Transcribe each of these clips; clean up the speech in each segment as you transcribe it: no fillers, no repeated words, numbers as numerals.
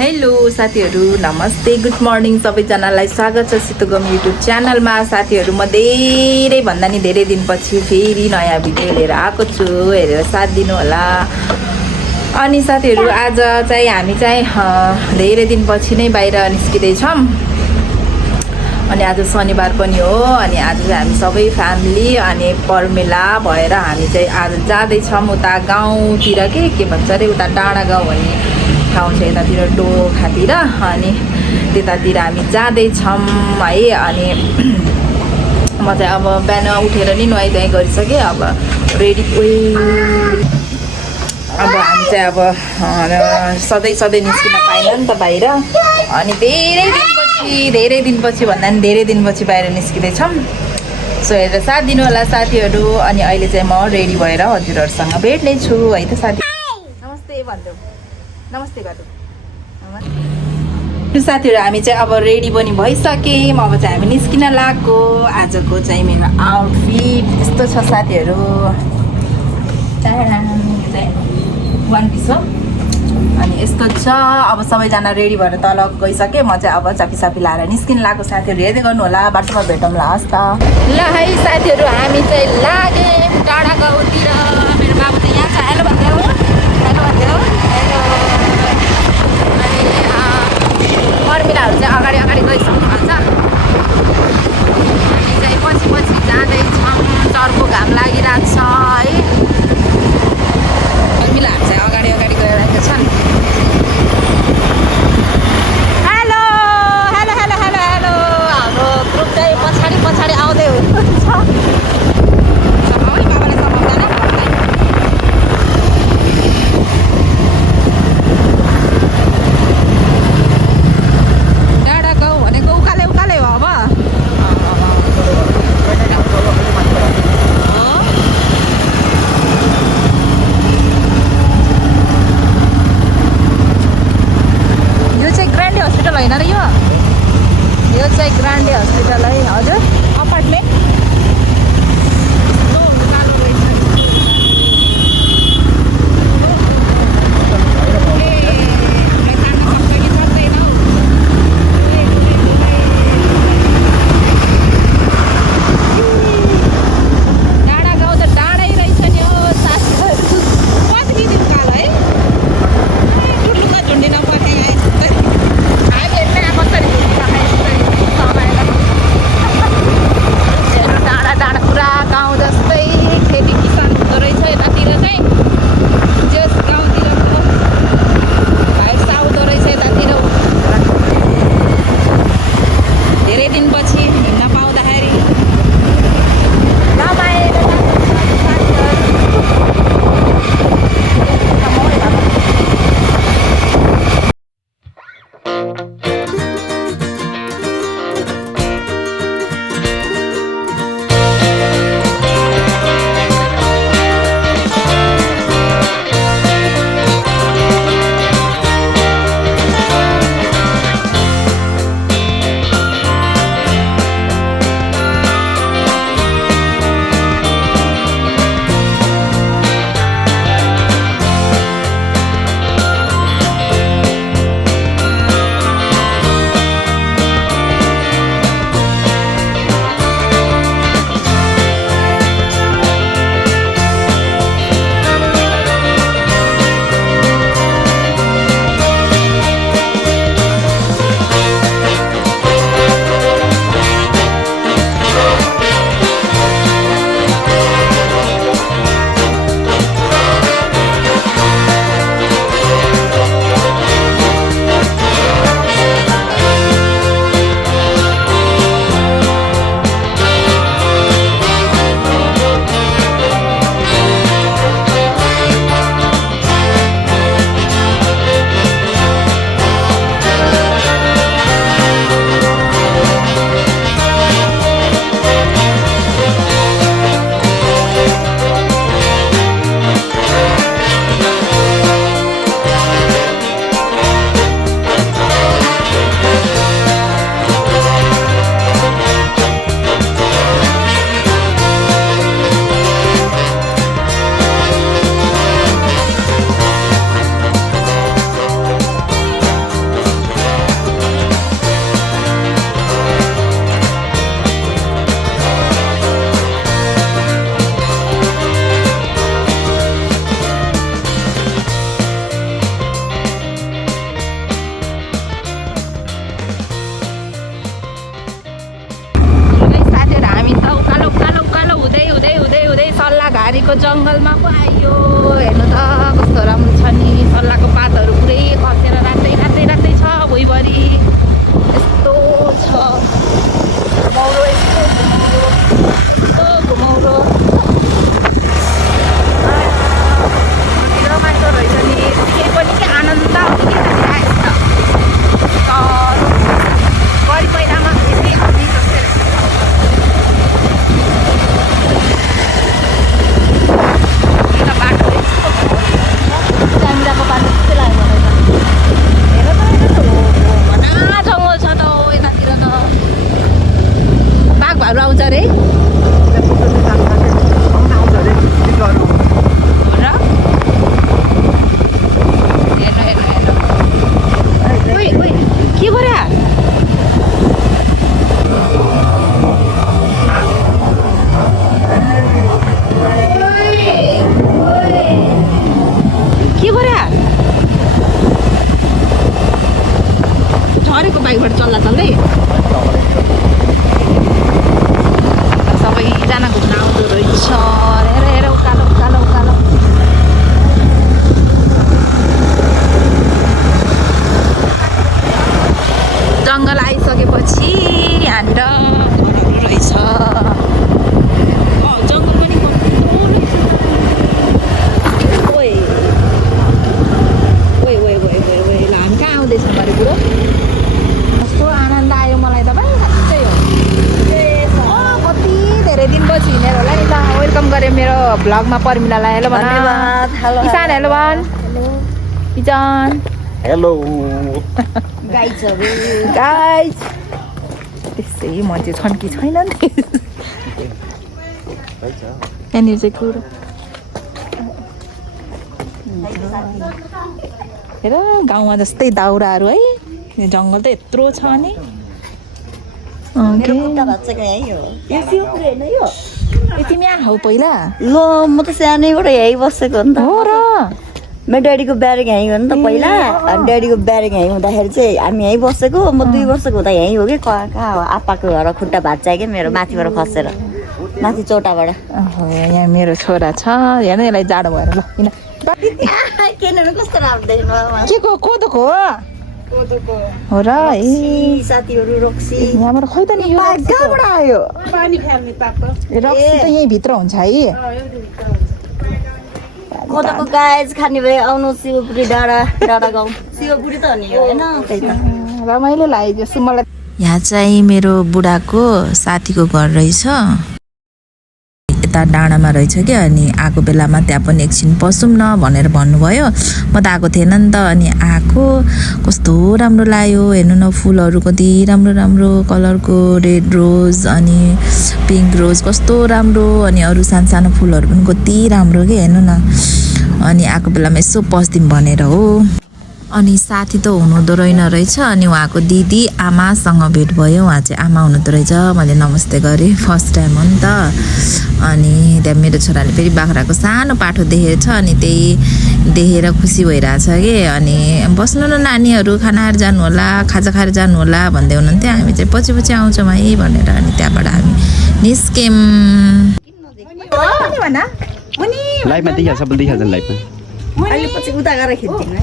Hello साथीहरु नमस्ते good morning सबैजनालाई स्वागत छ सितोगम युट्युब च्यानलमा। साथीहरु म धेरै भन्दा नि धेरै दिनपछि फेरि नयाँ भिडियो लिएर आएको छु, हेरेर साथ दिनु होला। अनि साथीहरु आज चाहिँ हामी चाहिँ धेरै दिनपछि नै बाहिर निस्किदै छौं। अनि आज शनिबार पनि हो। अनि आज चाहिँ हामी सबै फ्यामिली अनि पर्मेला भएर हामी चाहिँ आज जाँदै छौं उता गाउँतिर के भन्छ अरे उता डाँडा गाउँ भन्ने ठाउँ छ यतातिर डोखातिर। अनि त्यतातिर हामी जाँदैछौँ है। अनि म चाहिँ अब बिहान उठेर नि नुहाइधुवाइ गरिसकेँ, अब रेडी। अब हामी चाहिँ अब सधैँ निस्किन पाएन नि त बाहिर। अनि धेरै दिनपछि भन्दा नि धेरै दिनपछि बाहिर निस्किँदैछौँ। सो हेरेर साथ दिनु होला साथीहरू। अनि अहिले चाहिँ म रेडी भएर हजुरहरूसँग भेट्ने छु है त साथी। नमस्ते भन्नु, नमस्ते गर्नु साथीहरू। हामी चाहिँ अब रेडी पनि भइसक्यौँ। अब चाहिँ हामी निस्किन लागेको। आजको चाहिँ मेरो आउटफिट यस्तो छ साथीहरू। वान पिस हो अनि यस्तो छ। अब सबैजना रेडी भएर तल गइसकेँ। म चाहिँ अब चापी लाएर निस्किन लागेको। साथीहरू हेर्दै गर्नु होला, बाटोमा भेटौँला हस् त। ल है साथीहरू हामी चाहिँ लाग्यौँ डाँडा गाउँतिर। मेरो बाबु चाहिँ यहाँ छ। हेलो भन्दै हो, हेलो भन्दै हो, हेलो। पर्मिलाहरू चाहिँ अगाडि गइसक्नु भएको छ। हामी चाहिँ पछि जाँदैछौँ। चर्को घाम लागिरहेको छ है। पर्मिलाहरू चाहिँ अगाडि गइरहेको छन्। Hello hello hello hello hello. हाम्रो ग्रुप चाहिँ पछाडि आउँदै हुनुहुन्छ। बाबाले समाउँदैन। डाँडा गाउँ भनेको उकालै हो। अब यो चाहिँ ग्रान्डे हस्पिटल होइन र यो चाहिँ ग्रान्डे हस्पिटल है। हजुर अपार्टमेन्ट झरेको बाइकबाट चल्दा चल्दै सबैजना घुम्न आउँदो रहेछ। हेर हेर उकालो उकालो उकालो जङ्गल आइसकेपछि यहाँनिर घरहरू रहेछ। जङ्गल पनि ओए ओए ओए ओए ओए ल हामी कहाँ आउँदैछौँ अरे कुरो कस्तो आनन्द आयो मलाई त भाइ साँच्चै हो। कति धेरै दिनपछि हिँडेर होला नि त। वेलकम गरेँ मेरो भ्लगमा पर्मिलालाई। हेलो भन। किसान हेलो भन। किचन हेलो गाइज त्यसै मान्छे छन् कि छैनन् यहाँनिर चाहिँ कुरो हेर गाउँमा जस्तै दाउराहरू है। यो जङ्गल त यत्रो छ नि। तिमी आऊ पहिला। ल म त सानैबाट यहीँ बसेको हो नि त। हो र मेरो ड्याडीको ब्यारेक यहीँ हो नि त पहिला। अनि ड्याडीको ब्यारेक यहीँ हुँदाखेरि चाहिँ हामी यहीँ बसेको। म 2 वर्षको हुँदा यहीँ हो कि कहाँ हो आप्पाको घर खुट्टा भाँच्चायो क्या मेरो माथिबाट खसेर माथि चौटाबाट। यहाँ मेरो छोरा छ। हेर्नु यसलाई जाडो भएर ल किन किनभने कस्तो राम्रो के को कोदोको हो र है। साथीहरू रक्सी यहाँबाट खोइ त नि यो कहाँबाट आयो रक्सी त यहीँ भित्र हुन्छ है। कोदोको गाज खाने भए आउनु शिवपुरी डाँडा गाउँ। शिवपुरी त हो नि होइन त्यही त रमाइलो लाग्यो मलाई। यहाँ चाहिँ मेरो बुढाको साथीको घर रहेछ। यता डाँडामा रहेछ क्या। अनि आएको बेलामा त्यहाँ पनि एकछिन पसौँ न भनेर भन्नुभयो। म त आएको थिएन नि त। अनि आएको कस्तो राम्रो लाग्यो। हेर्नु न फुलहरू कति राम्रो राम्रो कलरको रेड रोज अनि पिङ्क रोज कस्तो राम्रो। अनि अरू सानो सानो फुलहरू पनि कति राम्रो के हेर्नु न। अनि आएको बेलामा यसो पस्दिउँ भनेर हो। अनि साथी त हुनुहुँदो रहेछ। अनि उहाँको दिदी आमासँग भेट भयो। उहाँ चाहिँ आमा हुनुहुँदो रहेछ। मैले नमस्ते गरेँ फर्स्ट टाइम हो नि त। अनि त्यहाँ मेरो छोराले फेरि बाख्राको सानो पाठो देखेको छ। अनि त्यही देखेर खुसी भइरहेछ कि। अनि बस्नु न नानीहरू खाना खाएर जानु होला खाजा खाएर जानु होला भन्दै हुनुहुन्थ्यो। हामी चाहिँ पछि पछि आउँछौँ है भनेर। अनि त्यहाँबाट हामी निस्क्यौँ। लाइभमा देखिहाल्छ सबैले देखिहाल्छ लाइभमा। अहिले पछि उता गएर खिच्दिनु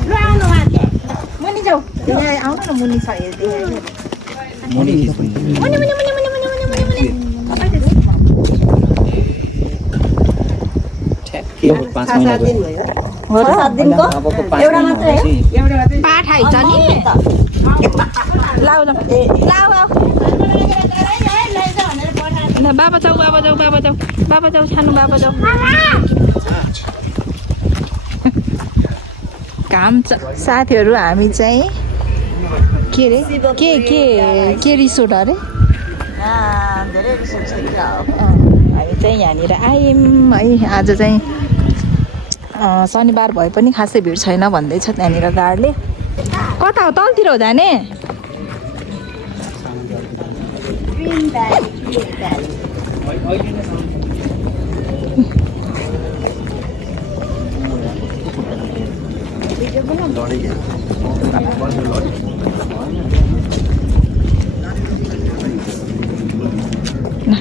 मुनि जाऊ यहाँ आउनु न मुनि छ मुनि ठ्याक्कै 5 महिनाको 7 दिनको एउटा मात्रै पाठ आइन्छ नि लाउ बाबा जाऊ बाबा जाऊ बाबा जाऊ बाबा जाऊ सानो बाबा जाऊ। काम साथीहरू हामी चाहिँ के अरे के रिसोर्ट अरे हामी चाहिँ यहाँनिर आयौँ है। आज चाहिँ शनिबार भए पनि खासै भिड छैन भन्दैछ त्यहाँनिर गाडीले। कता हो तलतिर हो जाने?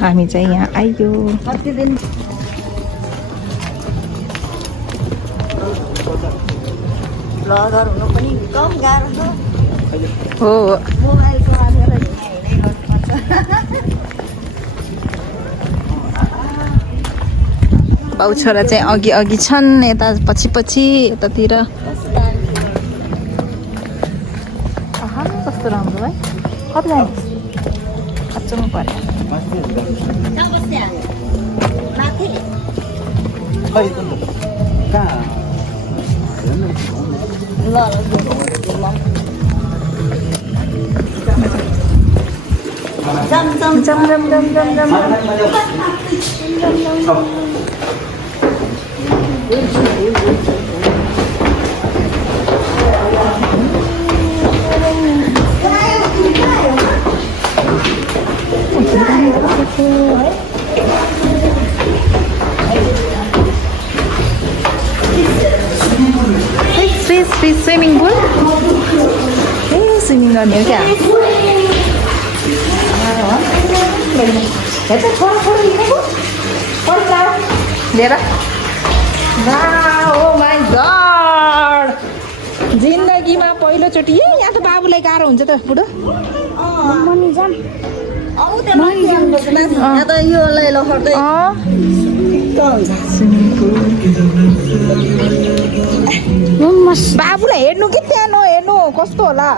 हामी चाहिँ यहाँ आइयो। कति दिन ब्लगर हुनु पनि कम गाह्रो छ हो। मोबाइलको माध्यमबाट हिँड्दै गर्नुपर्छ। बाउ छोरा चाहिँ अघि अघि छन् यता पछि पछि यतातिर। कस्तो राम्रो है। कति जाने खर्चमा पर्यो। जम जम जम जम जम जम जम स्विमिङ पुल ए स्विमिङ गर्ने हो क्या लिएर ओ माई गड जिन्दगीमा पहिलोचोटि यहाँ त बाबुलाई गाह्रो हुन्छ त बुढो बाबुलाई हेर्नु कि त्यहाँ नहेर्नु कस्तो होला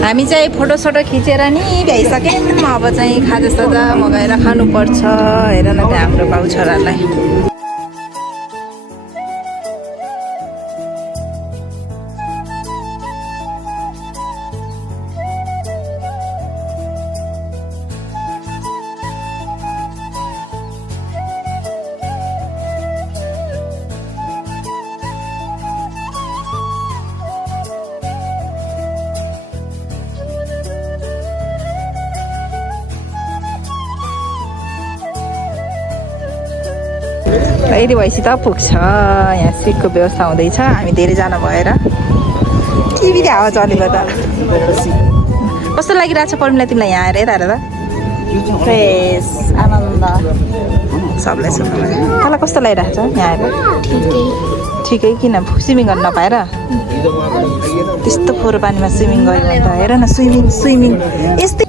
हामी चाहिँ फोटोसोटो खिचेर नि भ्याइसक्यौँ अब चाहिँ खाजासाजा मगाएर खानुपर्छ हेर न त्यहाँ हाम्रो बाउ छोरालाई यदि भएपछि त पुग्छ यहाँ सिटको व्यवस्था हुँदैछ हामी धेरैजना भएर टिभी हावा चलेको त कस्तो लागिरहेको छ पर्मिला तिमीलाई यहाँ आएर यता हेर त फ्रेस आनन्द सबलाई तँलाई कस्तो लागिरहेको छ यहाँ आएर ठिकै किन स्विमिङ गर्न नपाएर त्यस्तो फोहोर पानीमा स्विमिङ गऱ्यो भने त हेर न स्विमिङ यस्तै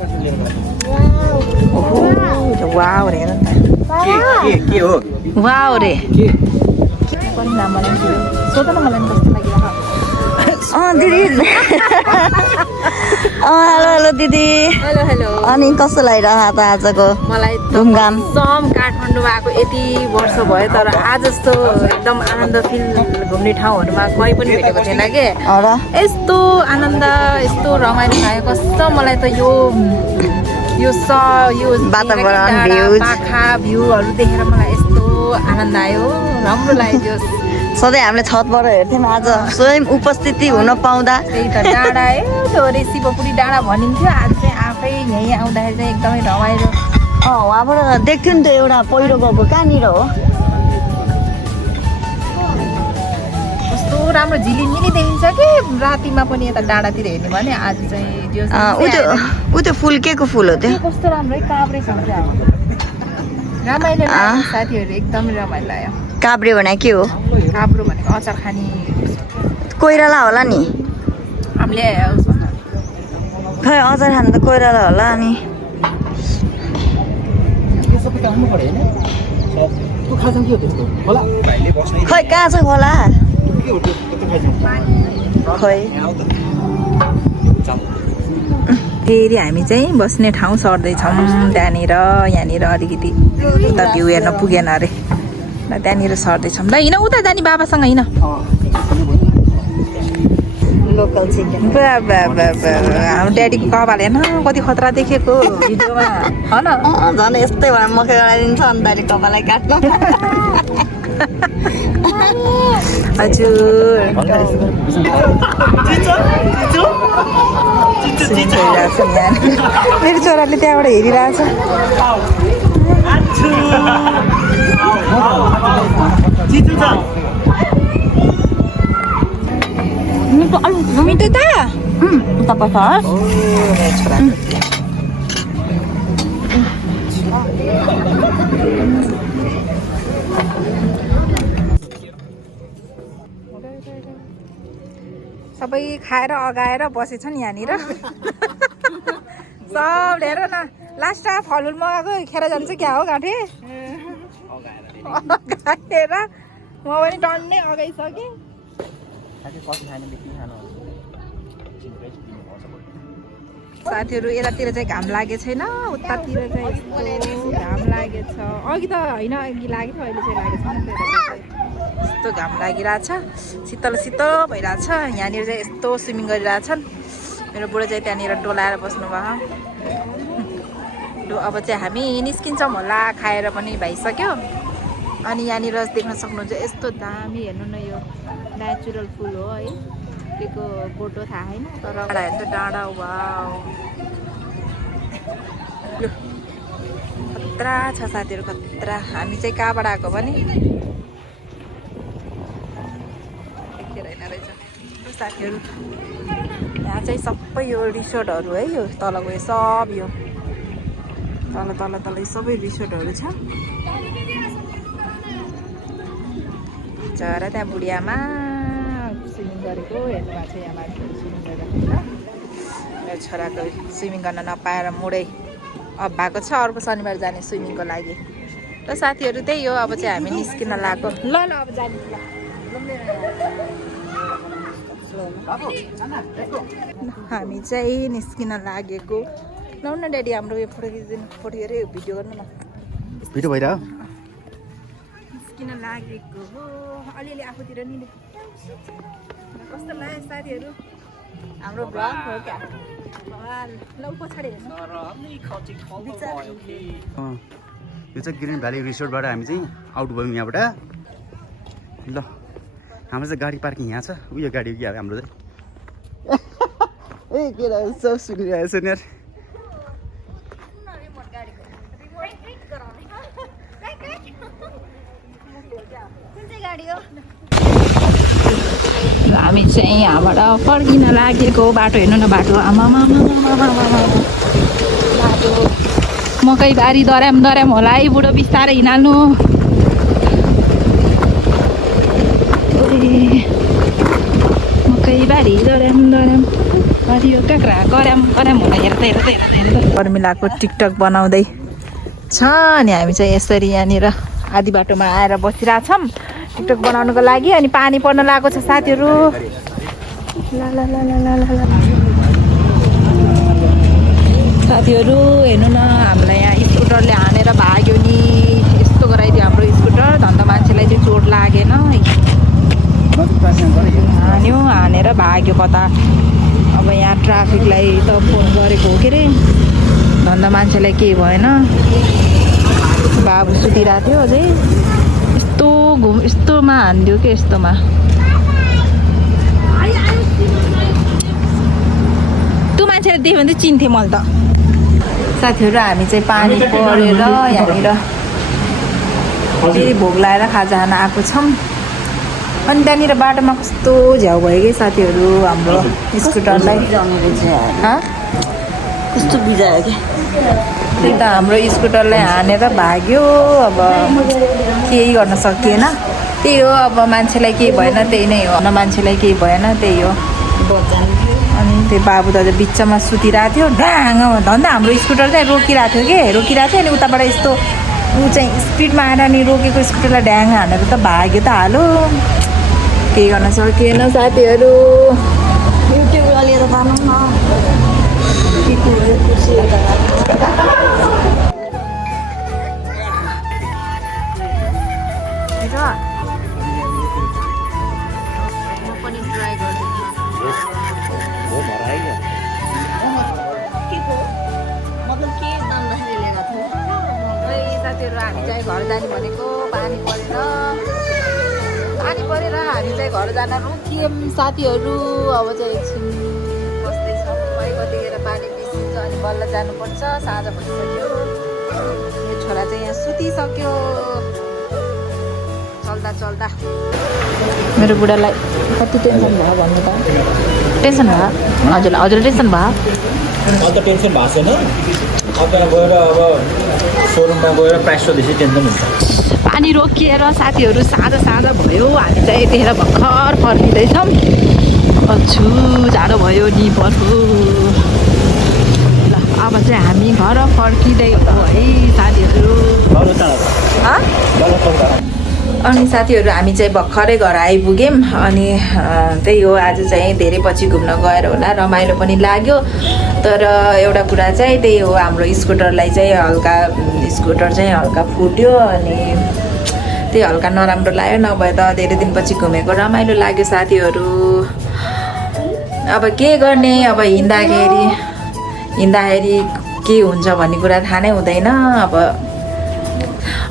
ओहो वाउ रे हेर न के हो वाउ रे पनि नाम बनाउँछु सोध न मलाई कस्तो लागिरहेको दिदी हेलो दिदी हेलो अनि कस्तो लागिरहेको त आजको मलाई घुमघाम सम काठमाडौँ आएको यति वर्ष भयो तर आज जस्तो एकदम आनन्द फिल घुम्ने ठाउँहरूमा कहीँ पनि भेटेको थिएन के यस्तो आनन्द यस्तो रमाइलो भयो कस्तो मलाई त यो वातावरण पाखा भ्यूहरू देखेर मलाई यस्तो आनन्द आयो राम्रो लाग्यो सधैँ हामीले छतबाट हेर्थ्यौँ आज स्वयं उपस्थिति हुन पाउँदा त्यही त डाँडा त्यो अरे शिवपुरी डाँडा भनिन्थ्यो आज चाहिँ आफै यहीँ आउँदाखेरि चाहिँ एकदमै रमाइलो उहाँबाट देख्थ्यो नि त एउटा पहिरो गएको कहाँनिर हो कस्तो राम्रो झिलिमिली देखिन्छ कि रातिमा पनि यता डाँडातिर हेर्ने भने आज चाहिँ ऊ त्यो फुल के को फुल हो त्यो कस्तो राम्रो है काभ्रे छ रमाइलो लाग्यो साथीहरू एकदमै रमाइलो लाग्यो काब्रे भने के हो काब्रो भनेको अचार खाने कोइराला होला नि हामीले खै अचार खानु त कोइराला होला अनि खै कहाँ छ खोला खै फेरि हामी चाहिँ बस्ने ठाउँ सर्दैछौँ त्यहाँनिर यहाँनिर अलिकति उता भ्यू हेर्न पुगेन अरे ल त्यहाँनिर सर्दैछौँ ल हिँड उता जाने बाबासँग हिँड लोकल चिकन हाम्रो ड्याडीको कपाल हेर्न कति खतरा देखेको भिडियोमा हो न झन् यस्तै भएर मकै गराइदिन्छ अन्त अहिले कपाललाई काट्नु हजुर मेरो छोराले त्यहाँबाट हेरिरहेछ मिठो त तपाईँ सबै खाएर अगाएर बसेछन् यहाँनिर सब हेर न लास्टमा फलफुल मगाएको खेर जान्छ क्या हो गाँठे अगाएर म पनि टन्नै अगाइसकेँ कति खाने बेसी खानु साथीहरू यतातिर चाहिँ घाम लागेको छैन, उतातिर चाहिँ यस्तो घाम लागेको छ। अघि त होइन, अघि लागेको थियो, अहिले चाहिँ लागेको छैन। यस्तो घाम लागिरहेछ, शीतल शीतल भइरहेछ। यहाँनिर चाहिँ यस्तो स्विमिङ गरिरहेछन्। मेरो बुढो चाहिँ त्यहाँनिर डोलाएर बस्नुभयो। अब चाहिँ हामी निस्किन्छौँ होला, खाएर पनि भइसक्यो। अनि यहाँनिर देख्न सक्नुहुन्छ यस्तो दामी, हेर्नु न, यो नेचुरल फुल हो है। केको फोटो थाहा होइन, तर डाँडा हेर्नु त डाँडा। वाउ, खतरा छ साथीहरू, खतरा। हामी चाहिँ कहाँबाट आएको भने देखेर होइन रहेछ साथीहरू। यहाँ चाहिँ सबै यो रिसोर्टहरू है, यो तलको यो सब, यो तल तल तल सबै रिसोर्टहरू छ। चरा त्यहाँ बुढियामा स्विमिङ गरेको हेर्नुभएको छ। यहाँ मान्छेहरू स्विमिङ गरिरहेको छ। मेरो छोराको स्विमिङ गर्न नपाएर मुडै अब भएको छ, अर्को शनिबार जाने स्विमिङको लागि। र साथीहरू त्यही हो, अब चाहिँ हामी निस्किन लागेको। ल ल अब जाने। हामी चाहिँ निस्किन लागेको। ल न ड्याडी, हाम्रो यो फोटो खिचिदिनु, फोटो अरे भिडियो गर्नु न। भिडियो भइरह निस्किन लागेको हो। अलिअलि आफूतिर नि कस्तो लाग्यो साथीहरू, हाम्रो भ्लग हो क्या। ल पछाडि हेर्नु। यो चाहिँ ग्रिन भ्याली रिसोर्टबाट हामी चाहिँ आउट भयौँ यहाँबाट। ल हाम्रो चाहिँ गाडी पार्किङ यहाँ छ। उयो गाडी हो कि हाम्रो चाहिँ ए केटा सब सुनिरहेको छ नि यार। हामी चाहिँ यहाँबाट फर्किन लागेको। बाटो हेर्नु न, बाटो आमामा बाटो मकै बारी दर्याम दर्याम होला है। बुढो बिस्तारै हिँड्नु। मकै बारी दर्याम दर्याम हरियो काँक्रा कर्याम कर्याम होला। हेर्दै हेर्दै हेर्दै पर्मिलाको टिकटक बनाउँदै छ। अनि हामी चाहिँ यसरी यहाँनिर आधी बाटोमा आएर बसिरहेछौँ टिकटक बनाउनुको लागि। अनि पानी पर्न लागेको छ साथीहरू। साथीहरू हेर्नु न, हामीलाई यहाँ स्कुटरले हानेर भाग्यो नि। यस्तो गराइदियो हाम्रो स्कुटर। धन्दा मान्छेलाई चाहिँ चोट लागेन, हान्यो, हानेर भाग्यो कता। अब यहाँ ट्राफिकलाई त फोन गरेको हो के अरे, धन्दा मान्छेलाई केही भएन। बाबु सुतिरहेको थियो अझै। यस्तोमा हानिदियो कि, यस्तोमा। त्यो मान्छेले देख्यो भने चाहिँ चिन्थेँ मैले त। साथीहरू हामी चाहिँ पानी परेर यहाँनिर फेरि भोग लाएर खाजा खान आएको छौँ। अनि त्यहाँनिर बाटोमा कस्तो झ्याउ भयो कि साथीहरू हाम्रो स्कुटरलाई। कस्तो बिजायो कि त्यही त, हाम्रो स्कुटरलाई हानेर भाग्यो। अब केही गर्न सकिएन। त्यही हो, अब मान्छेलाई केही भएन त्यही नै हो, मान्छेलाई केही भएन त्यही हो। अनि त्यो बाबु त बिचमा सुतिरहेको थियो। ढ्याङ धन्दा हाम्रो स्कुटर चाहिँ रोकिरहेको थियो कि, रोकिरहेको थियो। अनि उताबाट यस्तो ऊ चाहिँ स्पिडमा आएर नि रोकेको स्कुटरलाई ढ्याङ हानेर त भाग्यो त हालो। केही गर्न सकिएन साथीहरू। युट्युब लिएर जानु न। म पनि ट्राई गर्दैछु। साथीहरू हामी चाहिँ घर जाने भनेको पानी परेर हामी चाहिँ घर जान रोकियौँ साथीहरू। अब चाहिँ एकछिन बस्दैछौँ। कतिखेर पानी बिर्सिन्छ अनि बल्ल जानुपर्छ। साँझ भइसक्यो। मेरो छोरा चाहिँ यहाँ सुतिसक्यो चल्दा चल्दा। मेरो बुढालाई कति टेन्सन भयो भन्नु त? टेन्सन भयो हजुरलाई? हजुर टेन्सन भयो? अन्त टेन्सन भएको छैन। अब गएर अब सोरुममा गएर प्राइस सोधेपछि टेन्सन हुन्छ। पानी रोकिएर साथीहरू साँझ भयो। हामी चाहिँ यतिखेर भर्खर फर्किँदैछौँ। अछु जाडो भयो नि बर्खु। ल अब चाहिँ हामी घर फर्किँदै हो है साथीहरू। अनि साथीहरू हामी चाहिँ भर्खरै घर आइपुग्यौँ अनि त्यही हो आज चाहिँ धेरै पछि घुम्न गएर होला रमाइलो पनि लाग्यो तर एउटा कुरा चाहिँ त्यही हो हाम्रो स्कुटरलाई चाहिँ स्कुटर चाहिँ हल्का फुट्यो अनि त्यही हल्का नराम्रो लाग्यो नभए त धेरै दिनपछि घुमेको रमाइलो लाग्यो साथीहरू अब के गर्ने अब हिँड्दाखेरि के हुन्छ भन्ने कुरा थाहा नै हुँदैन अब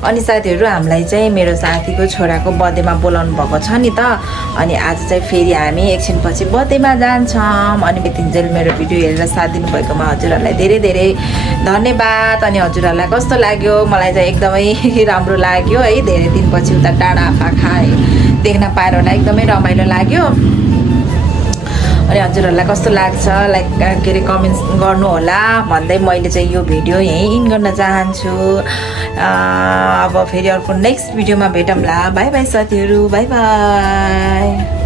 अनि साथीहरू हामीलाई चाहिँ मेरो साथीको छोराको बर्थडेमा बोलाउनु भएको छ नि त अनि आज चाहिँ फेरि हामी एकछिनपछि बर्थडेमा जान्छौँ अनि यतिन्जेल मेरो भिडियो हेरेर साथ दिनुभएकोमा हजुरहरूलाई धेरै धेरै धन्यवाद अनि हजुरहरूलाई कस्तो लाग्यो मलाई चाहिँ एकदमै राम्रो लाग्यो है धेरै दिनपछि उता डाँडा पाखा देख्न पाएर होला एकदमै रमाइलो लाग्यो अनि हजुरहरूलाई कस्तो लाग्छ लाइक के अरे कमेन्ट्स गर्नु होला भन्दै मैले चाहिँ यो भिडियो यहीँ इन गर्न चाहन्छु अब फेरि अर्को नेक्स्ट भिडियोमा भेटौँला बाई बाई साथीहरू बाई बाई